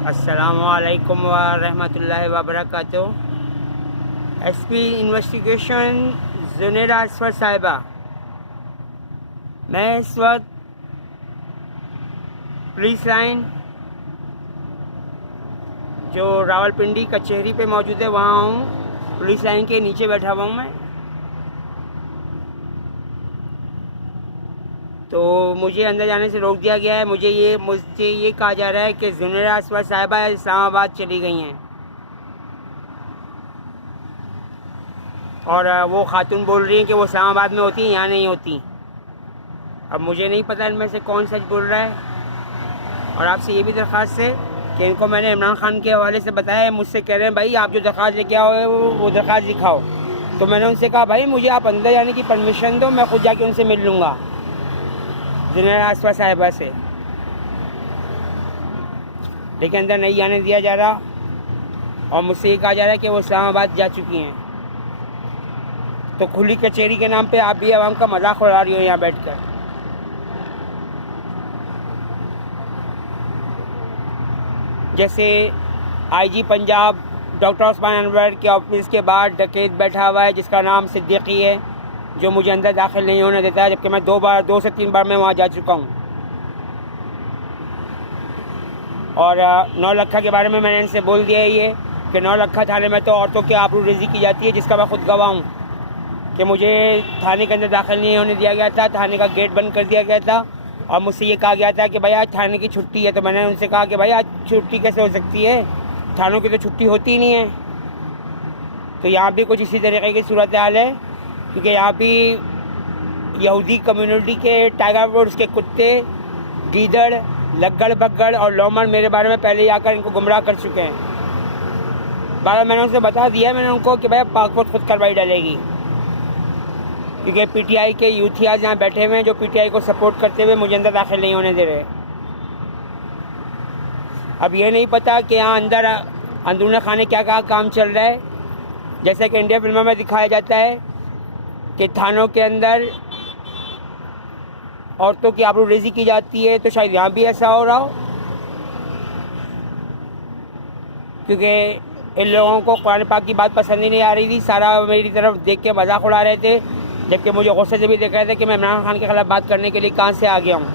अस्सलामुअलैकुम वरहमतुल्लाहि वबरकातुहू। SP investigation Junaira Asfar साहिबा, मैं इस वक्त पुलिस लाइन जो रावलपिंडी कचहरी पे मौजूद है वहाँ हूँ। पुलिस लाइन के नीचे बैठा हुआ हूँ मैं। तो मुझे अंदर जाने से रोक दिया गया है। मुझसे ये कहा जा रहा है कि जुनैरा असफर साहिबा इस्लामाबाद चली गई हैं और वो खातून बोल रही हैं कि वो इस्लामाबाद में होती हैं, यहाँ नहीं होती। अब मुझे नहीं पता इनमें से कौन सच बोल रहा है। और आपसे ये भी दरख्वास्त है कि इनको मैंने इमरान खान के हवाले से बताया है। मुझसे कह रहे हैं भाई आप जो दरख्वास्त लेके आओ वो दरख्वास्त दिखाओ। तो मैंने उनसे कहा भाई मुझे आप अंदर जाने की परमिशन दो, मैं खुद जाके उनसे मिल लूँगा, जुनैरा असफर साहिबा से। लेकिन अंदर नहीं जाने दिया जा रहा और मुझसे ये कहा जा रहा है कि वो इस्लामाबाद जा चुकी हैं। तो खुली कचहरी के नाम पे आप भी आवाम का मजाक उड़ा रही हो यहाँ बैठकर। जैसे आईजी पंजाब डॉक्टर उस्मान अनवर के ऑफिस के बाहर डकैत बैठा हुआ है जिसका नाम सिद्दीकी है, जो मुझे अंदर दाखिल नहीं होने देता है, जबकि मैं 2 से 3 बार मैं वहाँ जा चुका हूँ। और नौलखा के बारे में मैंने इनसे बोल दिया है ये कि नौलखा थाने में तो औरतों की आबरूरेज़ी की जाती है, जिसका मैं खुद गवाह हूँ कि मुझे थाने के अंदर दाखिल नहीं होने दिया गया था। थाने का गेट बंद कर दिया गया था और मुझसे ये कहा गया था कि भाई आज थाने की छुट्टी है। तो मैंने उनसे कहा कि भाई आज छुट्टी कैसे हो सकती है, थानों की तो छुट्टी होती ही नहीं है। तो यहाँ भी कुछ इसी तरीके की सूरत हाल है, क्योंकि यहाँ भी यहूदी कम्युनिटी के टाइगर वुड्स के कुत्ते, गीदड़, लग्गड़ बग्गड़ और लोमड़ मेरे बारे में पहले ही आकर इनको गुमराह कर चुके हैं। बार मैंने उनसे बता दिया मैंने उनको कि भाई पाकपुर खुद कार्रवाई डालेगी, क्योंकि पीटीआई के यूथियाज यहाँ बैठे हुए हैं जो पीटीआई को सपोर्ट करते हुए मुझे अंदर दाखिल नहीं होने दे रहे। अब ये नहीं पता कि यहाँ अंदर अंदरूनी खाने क्या क्या काम चल रहा है। जैसे कि इंडिया फिल्मों में दिखाया जाता है कि थानों के अंदर औरतों की आबरूरेज़ी की जाती है, तो शायद यहाँ भी ऐसा हो रहा हो, क्योंकि इन लोगों को कुरान पाक की बात पसंद ही नहीं आ रही थी। सारा मेरी तरफ देख के मजाक उड़ा रहे थे, जबकि मुझे गुस्से से भी देख रहे थे कि मैं इमरान खान के खिलाफ बात करने के लिए कहाँ से आ गया हूँ।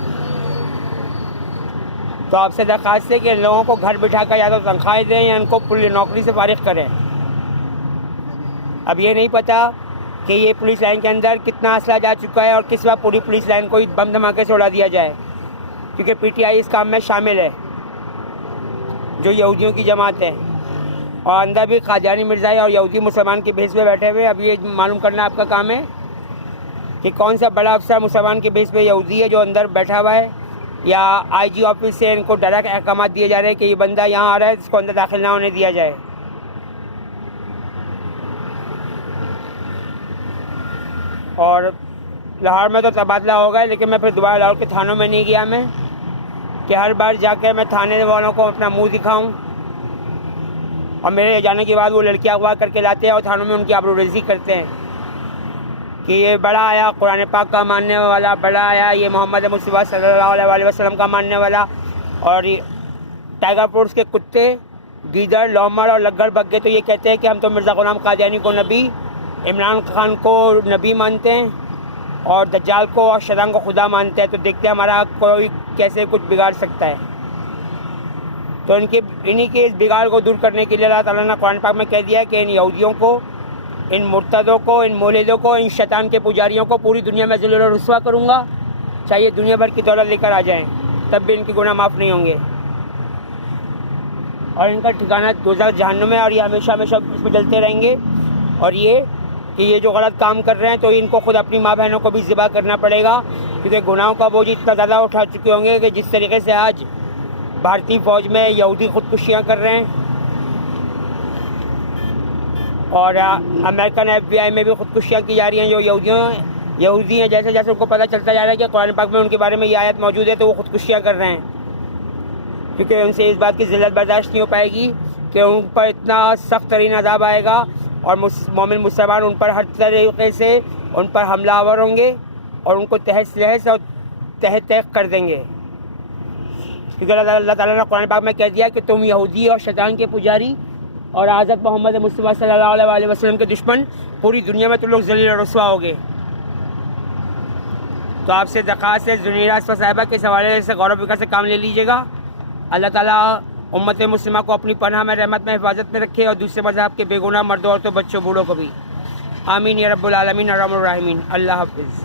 तो आपसे दरख्वास्त है कि इन लोगों को घर बिठा कर या तो तनख्वाहें दें या इनको पुलिस नौकरी से फारिग करें। अब ये नहीं पता कि ये पुलिस लाइन के अंदर कितना असला जा चुका है और किस बार पूरी पुलिस लाइन को बम धमाके से उड़ा दिया जाए, क्योंकि पीटीआई इस काम में शामिल है जो यहूदियों की जमात है। और अंदर भी कादियानी मिर्ज़ाई और यहूदी मुसलमान के बेस पे बैठे हुए। अब ये मालूम करना आपका काम है कि कौन सा बड़ा अफसर मुसलमान के बेस पे यहूदी है जो अंदर बैठा हुआ है, या आईजी ऑफिस से इनको डायरेक्ट अहकाम दिए जा रहे हैं कि ये बंदा यहाँ आ रहा है, इसको अंदर दाखिल ना होने दिया जाए। और लाहौर में तो तबादला हो गया, लेकिन मैं फिर दोबारा लाहौर के थानों में नहीं गया मैं, कि हर बार जाकर मैं थाने वालों को अपना मुंह दिखाऊं और मेरे जाने के बाद वो लड़कियां अगवा करके लाते हैं और थानों में उनकी आबरूरेज़ी करते हैं कि ये बड़ा आया कुरान पाक का मानने वाला, बड़ा आया ये मोहम्मद मुस्तफ़ा सल्लल्लाहु अलैहि वसल्लम का मानने वाला। और टाइगर फोर्स के कुत्ते, गीदड़, लोमड़ और लग्गड़ बग्गे तो ये कहते हैं कि हम तो मिर्ज़ा ग़ुलाम कादियानी को नबी, इमरान खान को नबी मानते हैं और दज्जाल को और शैतान को खुदा मानते हैं। तो देखते हैं हमारा कोई कैसे कुछ बिगाड़ सकता है। तो इन्हीं के इस बिगाड़ को दूर करने के लिए अल्लाह ताला ने कुरान पाक में कह दिया है कि इन यहूदियों को, इन मुर्तदों को, इन मौलिदों को, इन शैतान के पुजारियों को पूरी दुनिया में ज़िल्ल और रुस्वा करूँगा, चाहे दुनिया भर की दौलत लेकर आ जाएँ, तब भी इनके गुनाह माफ़ नहीं होंगे और इनका ठिकाना दोज़ख जहन्नुम है और ये हमेशा हमेशा इसमें जलते रहेंगे। और ये जो गलत काम कर रहे हैं तो इनको खुद अपनी माँ बहनों को भी ज़िबा करना पड़ेगा, क्योंकि गुनाहों का बोझ इतना ज़्यादा उठा चुके होंगे कि जिस तरीके से आज भारतीय फ़ौज में यहूदी खुदकुशियाँ कर रहे हैं और अमेरिकन FBI में भी खुदकुशियाँ की जा रही हैं जो यहूदी हैं। जैसे जैसे उनको पता चलता जा रहा है कि कुरान पाक में उनके बारे में ये आयत मौजूद है तो वो खुदकुशियाँ कर रहे हैं, क्योंकि उनसे इस बात की ज़िल्लत बर्दाश्त नहीं हो पाएगी कि उन पर इतना सख्त तरीन अज़ाब आएगा और मोमिन मुसलमान उन पर हर तरीके से उन पर हमलावर होंगे और उनको तहस नहस और तह तह कर देंगे। क्योंकि अल्लाह ताला ने कुरान पाक में कह दिया कि तुम यहूदी और शैतान के पुजारी और हज़रत मोहम्मद मुस्तफ़ा सल्लल्लाहु अलैहि वसल्लम के दुश्मन, पूरी दुनिया में तुम लोग ज़लील और रुस्वा होगे। तो आपसे दरख्वास्त है जुनीरा असफा साहिबा के इस हवाले से गौरव फिक्र से काम ले लीजिएगा। अल्लाह ताला उम्मत मुस्लिमा को अपनी पनाह में, रहमत में, हिफाजत में रखे और दूसरे मज़हब के बेगुनाह मर्दों, औरतों, बच्चों, बूढ़ों को भी। आमीन या रब्बुल आलमीन अर्हमुर राहिमीन। अल्लाह हाफ़िज़।